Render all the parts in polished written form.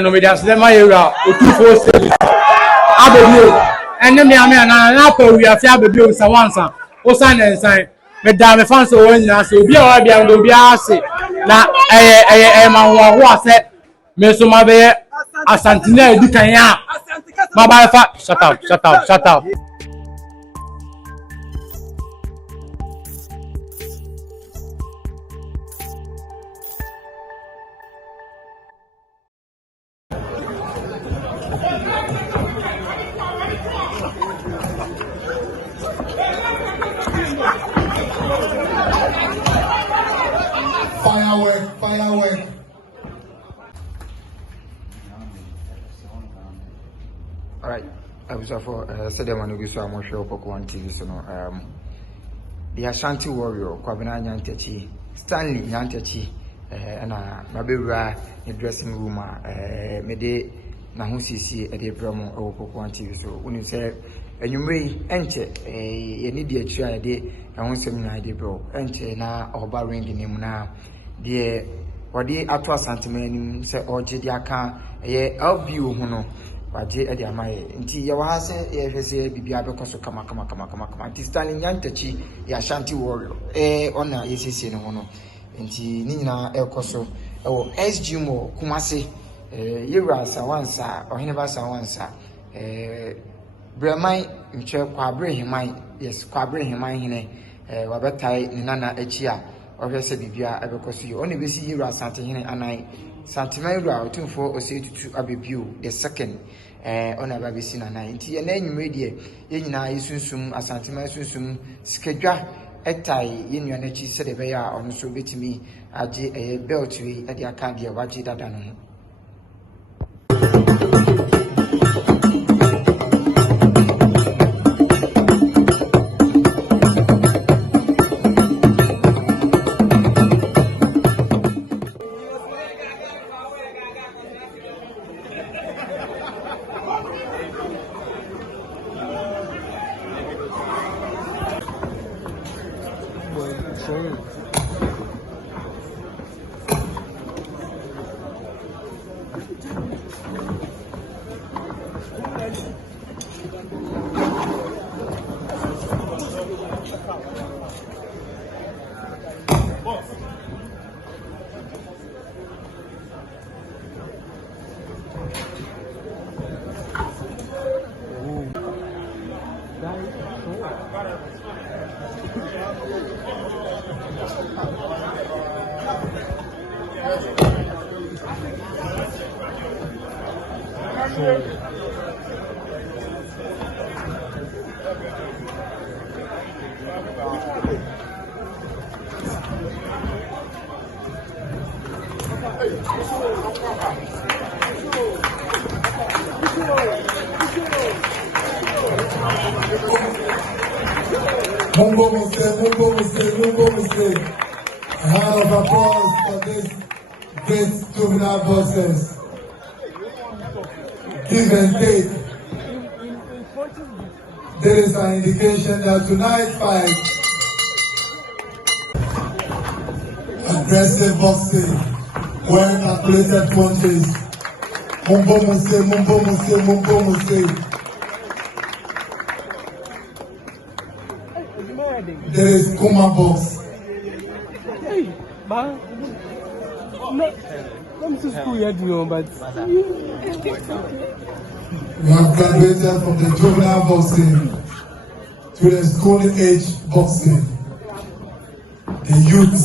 no me das them area o 247 abebio ene me ame na pa wi afi abebio sa wansa o san ensan me da me fan so wanya so obi a wa bia ndo bia ase na ma ho ase me so ma be asantina edukan ya ma ba fa shut up Firework. All right. I was for said I want to go so I'm sure on TV so no the Ashanti warrior Kwabena Nyantechi Stanley Nyantechi and my baby in dressing room me de na ho sisi e de promo o Poko on TV so when you say enwumre enche ye ni de atwa de ho seminar de bro enche na oba ring ni mu na de wode ato asanteman se oje de aka ye LBO hu no waje e de amaye nti ye wa se ye hwese bibia bekoso kama nti Stanley Nyantechi ya Ashanti warrior ona yesese no no nti ni nyina ekoso ewo SG mo Kumase yewura sawansa ohene ba sawansa bremai mche kwa brehiman yes kwa brehiman hene wabetai ni nana achi a ohwese bibia abekoso yo oni besi yewura asante hene anan santimai yewura otumfo osetutu abebio the second ona ba besi nana nti ye na enwumre de ye nyina yesunsum asantimai sunsum skedwa etai ye nua na chi se de be ya ono so betimi age belt wi e de aka de waje dada no Mungo Muse. A round of applause for this great juvenile boxers. Give and take. There is an indication that tonight's fight, aggressive boxing, well calculated punches. Mungo Muse. There is Kuma box. Hey, but I'm to school yet, no, but we have graduated from the juvenile boxing to the school age boxing. The youth.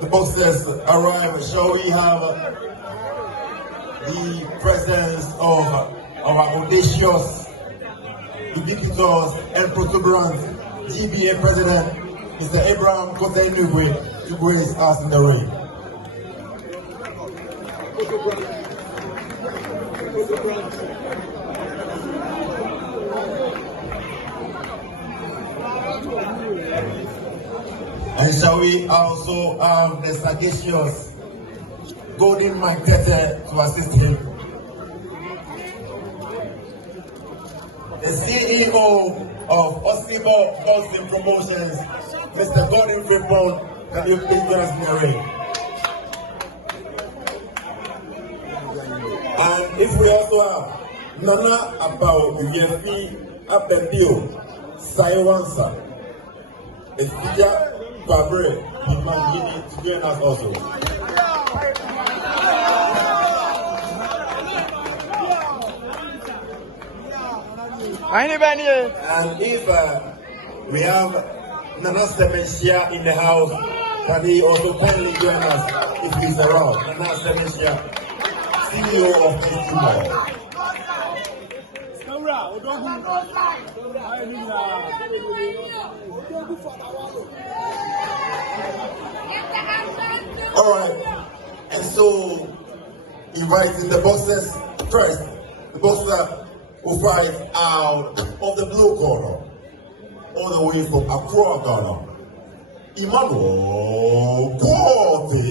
The boxers arrive. Shall we have the presence of our audacious, ubiquitous, and protuberant GBA president, Mr. Abraham Kote Nugwe, to grace us in the ring. And shall we also have the sagacious Golden Mike Tete to assist him? The CEO of Osibo Boxing Promotions, Mr. Gordon Frimpong, can you please join us in the ring? And if we also have Nana Abao Yefi Abendio Saiwansa, Esija Fabre, Imangini to join us also. And if we have Nana Semenshia in the house, can he also kindly join us if he's around? Nana Semenshia, CEO of Estima. All right, and so inviting the boxers first. The boxer will fight out of the blue corner, all the way from Accra, Ghana, Emmanuel Quote.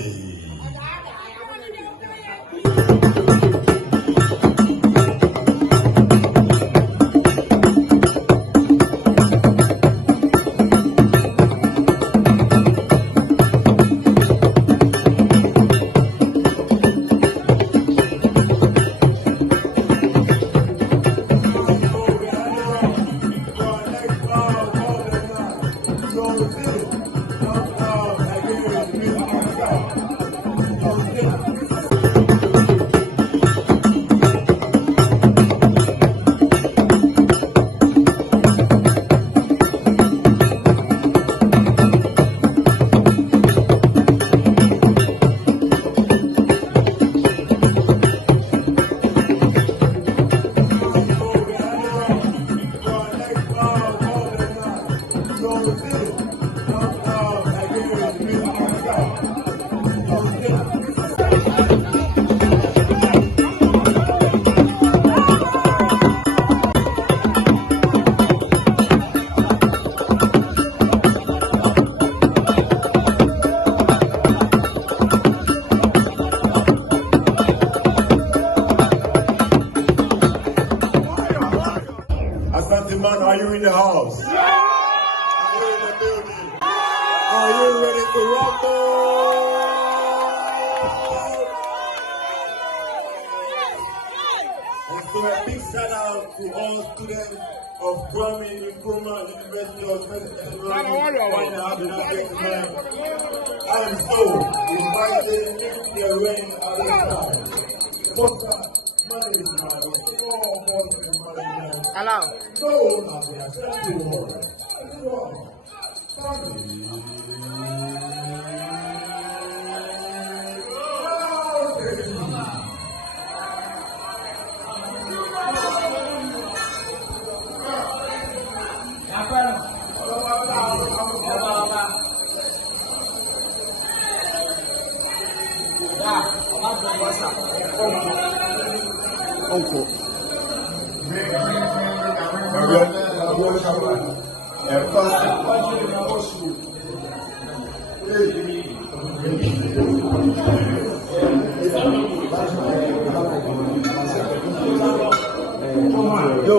Man, are you in the house? Yeah. Are you in the building? Are you ready to rumble? And so a big shout out to all students of Kwame Nkrumah University of Pennsylvania. I am so invited to the ring at this time. Allow. Uncle. Yo.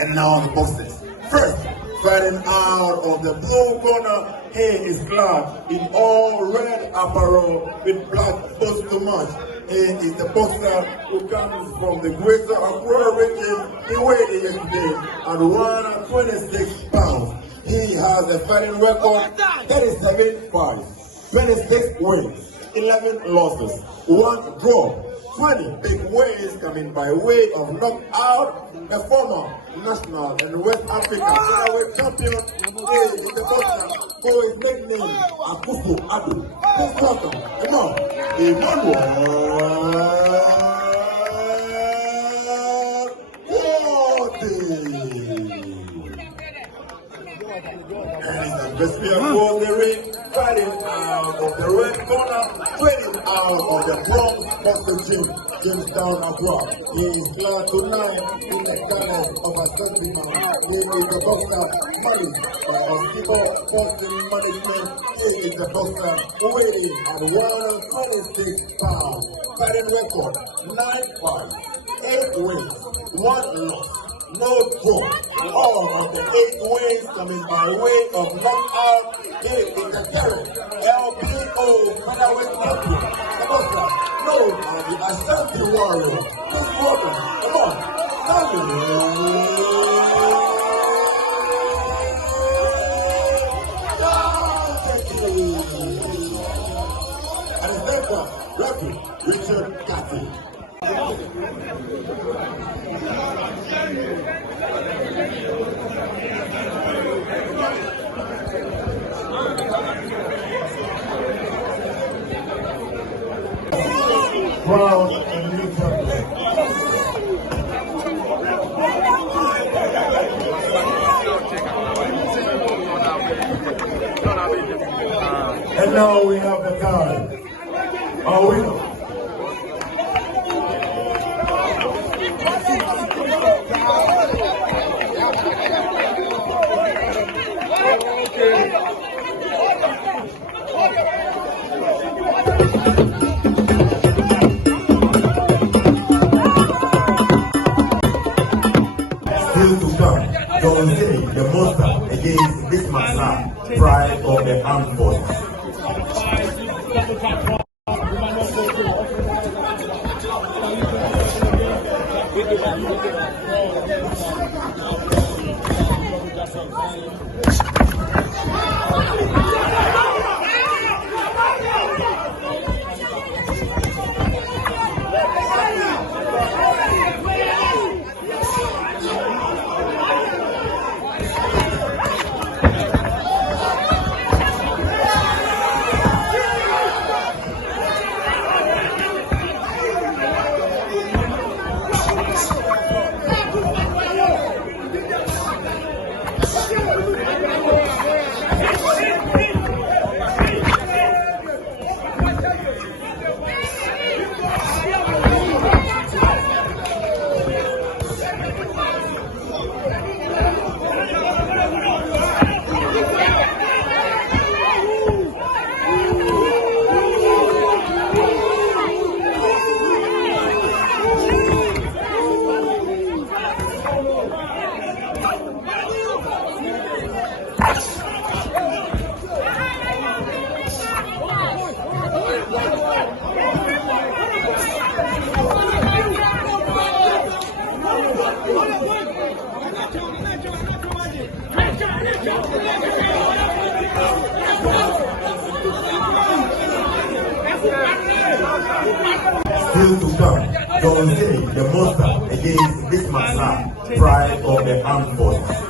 And now the boxes. First, Fighting out of the blue corner, he is clad in all red apparel with black bust match. He is the boxer who comes from the Greater Accra region. He weighed yesterday at 126 pounds. He has a fighting record 37 fights, 26 wins, 11 losses, 1 draw, 20 big wins coming by way of knockout. The former national and West Africa heavyweight champion is the boxer who is nicknamed Akufo Addo. Please welcome Emmanuel Quadri. And Vespia for the ring, fighting out of the red corner, fighting out of the Bronx boxing gym, Jamestown, Accra. He is glad tonight in the colors of a centuryman. He is the boxer managed by Oskibo Boxing Management. He is the boxer weighing at 126 pounds. Fighting record 9 fights, 8 wins, 1 loss. No draw. All of the 8 wins coming by way of knockout. He is the current LPO featherweight champion. The boxer known as the Ashanti Warrior. Please welcome, come on, and his mentor, Reverend Richard Cathy. Proud and new champion. And now we have the time. Our winner. Still to come, Don City, the monster against this Massa, pride of the armed forces. Still to come, Don City, the monster against this Massa, pride of the armed forces.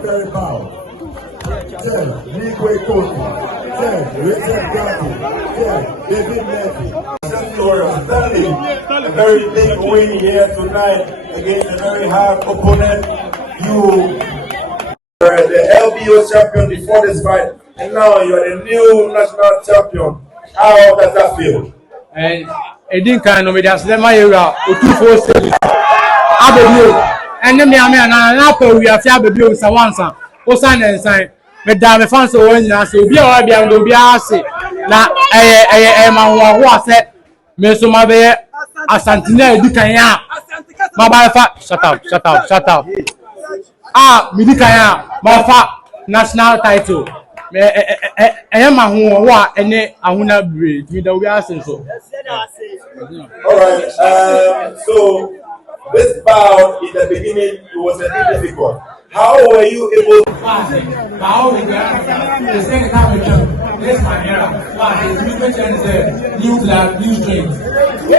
Very proud. 10. Ligwe Kofi. 10. Richard Gatti. 10. David Murphy. Stanley, a very big win here tonight against a very hard opponent. You were the LBO champion before this fight, and now you are the new national champion. How does that feel? And it didn't kind of me that's the my era. 247. And then I mean, an we have to be with Sawansa. Osan and sign. Madame Fanso, when you say, be all be able to be asked. Now, who has said, Mesomabe, a Santinel, Dukaya, Mabaya, shut up. Ah, Midikaya, Mafa, national title. I am a who are any Ahuna breed, we don't be asking so. Alright, so. This bout in the beginning it was a bit difficult. How were you able to this my era. New blood, new strength. You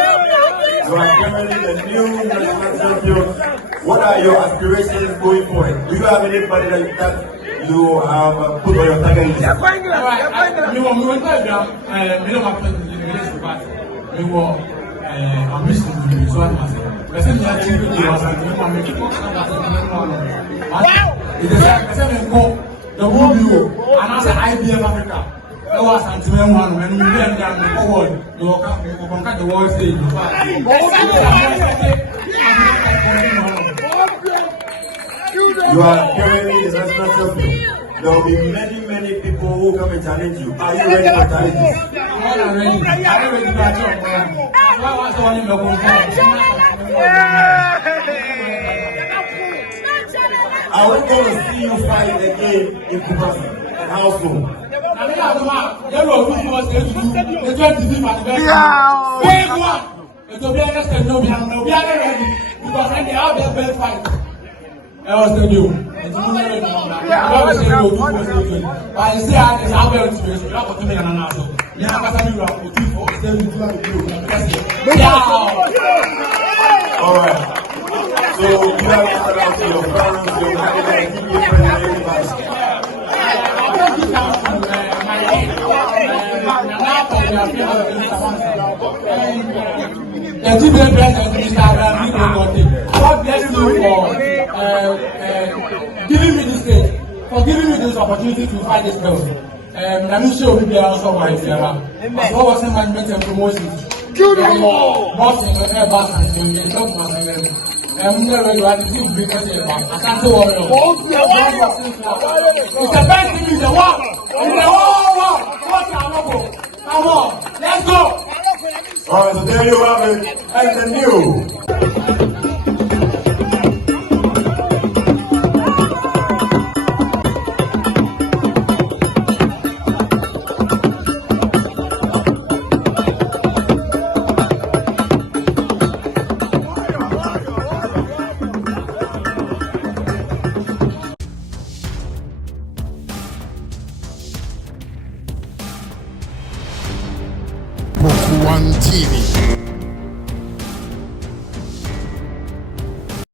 are currently the new national champion. What are your aspirations going forward? Do you have anybody that you have put on your target list? Person that you do was like the whole view, and I said IBM Africa. There was something one when we went down the forward, you will conquer the world stage. You are currently the national champion. There will be many people who come and challenge you. Are you ready for challenges? I'm ready. I'm ready to catch up. Are we going to see you fight again in Kumasi? And how soon? I was the new. All right. So you have to tell out to your parents, your manager, and keep your friends and everybody. God bless you for giving me this stage, for giving me this opportunity to fight this belt. I'm sure we'll be also my Sierra. What was management and promotions? Boxing and air bass and it's not my I'm never going to do because I can't do all of it's the best thing in the world. In the whole world. Come on, let's go. All right, so there you have it, and the new. One TV.